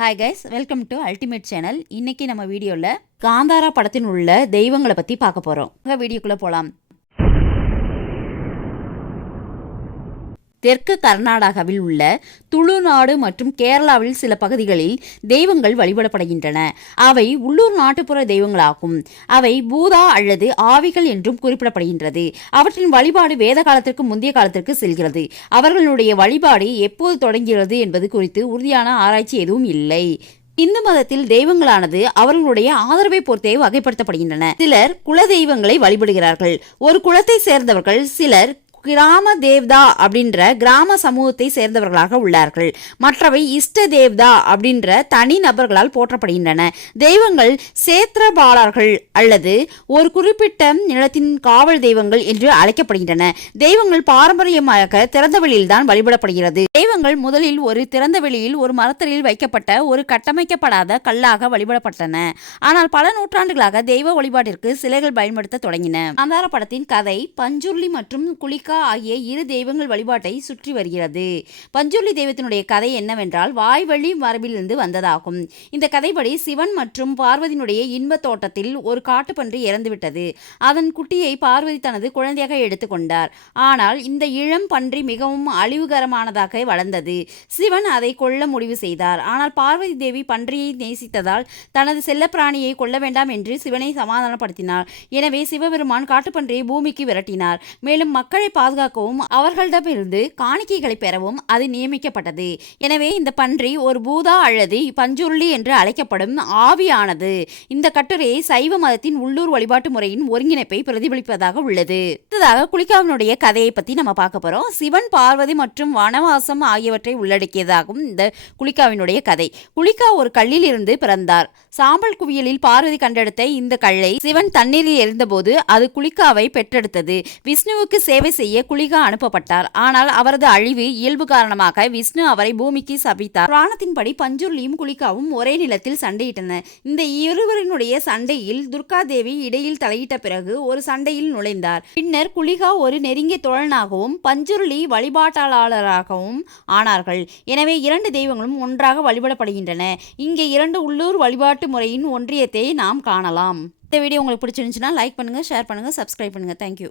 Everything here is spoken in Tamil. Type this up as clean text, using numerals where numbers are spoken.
Hi guys, welcome to ultimate channel. இன்னைக்கு நம்ம வீடியோவில் காந்தாரா படத்தின் உள்ள தெய்வங்களை பற்றி பார்க்க போகிறோம். வீடியோக்குள்ளே போகலாம். தெற்கு கர்நாடகாவில் உள்ள துளுநாடு மற்றும் கேரளாவில் சில பகுதிகளில் தெய்வங்கள் வழிபடப்படுகின்றன. அவை உள்ளூர் நாட்டுப்புற தெய்வங்களாகும். அவை பூதா அல்லது ஆவிகள் என்றும் குறிப்பிடப்படுகின்றது. அவற்றின் வழிபாடு வேத காலத்திற்கு முந்தைய காலத்திற்கு செல்கிறது. அவர்களுடைய வழிபாடு எப்போது தொடங்குகிறது என்பது குறித்து உறுதியான ஆராய்ச்சி எதுவும் இல்லை. இந்து மதத்தில் தெய்வங்களானது அவர்களுடைய ஆதரவை பொறுத்தே வகைப்படுத்தப்படுகின்றன. சிலர் குல தெய்வங்களை வழிபடுகிறார்கள். ஒரு குலத்தை சேர்ந்தவர்கள் சிலர் கிராம தேவ்தா அப்படின்ற கிராம சமூகத்தை சேர்ந்தவர்களாக உள்ளார்கள். மற்றவை இஷ்ட தேவ்தா அப்படின்ற தனி நபர்களால் போற்றப்படுகின்றன. தெய்வங்கள் சேத்திரபாலர்கள் அல்லது ஒரு குறிப்பிட்ட நிலத்தின் காவல் தெய்வங்கள் என்று அழைக்கப்படுகின்றன. தெய்வங்கள் பாரம்பரியமாக திறந்த வெளியில் தான் வழிபடப்படுகிறது. தெய்வங்கள் முதலில் ஒரு திறந்த வெளியில் ஒரு மரத்தடியில் வைக்கப்பட்ட ஒரு கட்டமைக்கப்படாத கல்லாக வழிபடப்பட்டன. ஆனால் பல நூற்றாண்டுகளாக தெய்வ வழிபாட்டிற்கு சிலைகள் பயன்படுத்த தொடங்கின. காந்தார படத்தின் கதை பஞ்சுர்லி மற்றும் குளிக்கா ஆகிய இரு தெய்வங்கள் வழிபாட்டை சுற்றி வருகிறது. பஞ்சுர்லி தெய்வத்தினுடைய கதை என்னவென்றால் வாய்வழி மரபிலிருந்து வந்ததாகும். இந்த கதைப்படி சிவன் மற்றும் பார்வதியினுடைய இன்ப தோட்டத்தில் ஒரு காட்டுப்பன்றி இறந்துவிட்டது. அதன் குட்டியை பார்வதி தனது குழந்தையாக எடுத்துக்கொண்டார். ஆனால் இந்த இளம் பன்றி மிகவும் அழிவுகரமானதாக வளர்ந்தது. சிவன் அதை கொல்ல முடிவு செய்தார். ஆனால் பார்வதி தேவி பன்றியை நேசித்ததால் தனது செல்லப்பிராணியை கொல்ல வேண்டாம் என்று சிவனை சமாதானப்படுத்தினார். எனவே சிவபெருமான் காட்டுப்பன்றியை பூமிக்கு விரட்டினார். மேலும் மக்களை பாதுகாக்கவும் அவர்களிடமிருந்து காணிக்கைகளை பெறவும் அது நியமிக்கப்பட்டது. எனவே இந்த பன்றி ஒரு பூதா அல்லது பஞ்சுருளி என்று அழைக்கப்படும் ஆவியானது. இந்த கட்டுரையை சைவ மதத்தின் உள்ளூர் வழிபாட்டு முறையின் ஒருங்கிணைப்பை பிரதிபலிப்பதாக உள்ளது. அடுத்ததாக குளிக்காவினுடைய கதையை பற்றி நம்ம பார்க்க போறோம். சிவன், பார்வதி மற்றும் வனவாசம் ஆகியவற்றை உள்ளடக்கியதாகும் இந்த குளிக்காவினுடைய கதை. குளிக்கா ஒரு கல்லில் இருந்து பிறந்தார். சாம்பல் குவியலில் பார்வதி கண்டெடுத்த இந்த கல்லை சிவன் தண்ணீரில் எரிந்தபோது அது குளிக்காவை பெற்றெடுத்தது. விஷ்ணுவுக்கு சேவை செய்ய குளிகா அனுப்பப்பட்டார். ஆனால் அவரது அழிவு இயல்பு காரணமாக விஷ்ணு அவரை பூமிக்கு சபித்தார். புராணத்தின்படி பஞ்சுர்லியும் குளிகாவும் ஒரே நிலத்தில் சண்டையிட்டனர். இந்த இருவரினுடைய சண்டையில் துர்கா தேவி இடையில் தலையிட்ட பிறகு ஒரு சண்டையில் நுழைந்தார். பின்னர் குளிகா ஒரு நெருங்கிய தோழனாகவும் பஞ்சுர்லி வழிபாட்டாளராகவும் ஆனார்கள். எனவே இரண்டு தெய்வங்களும் ஒன்றாக வழிபடப்படுகின்றன. இங்கே இரண்டு உள்ளூர் வழிபாட்டு முறையின் ஒன்றியத்தை நாம் காணலாம். இந்த வீடியோ உங்களுக்கு பிடிச்சிருந்துச்சுன்னா லைக் பண்ணுங்க, ஷேர் பண்ணுங்க, சப்ஸ்கிரைப் பண்ணுங்க. தேங்க்யூ.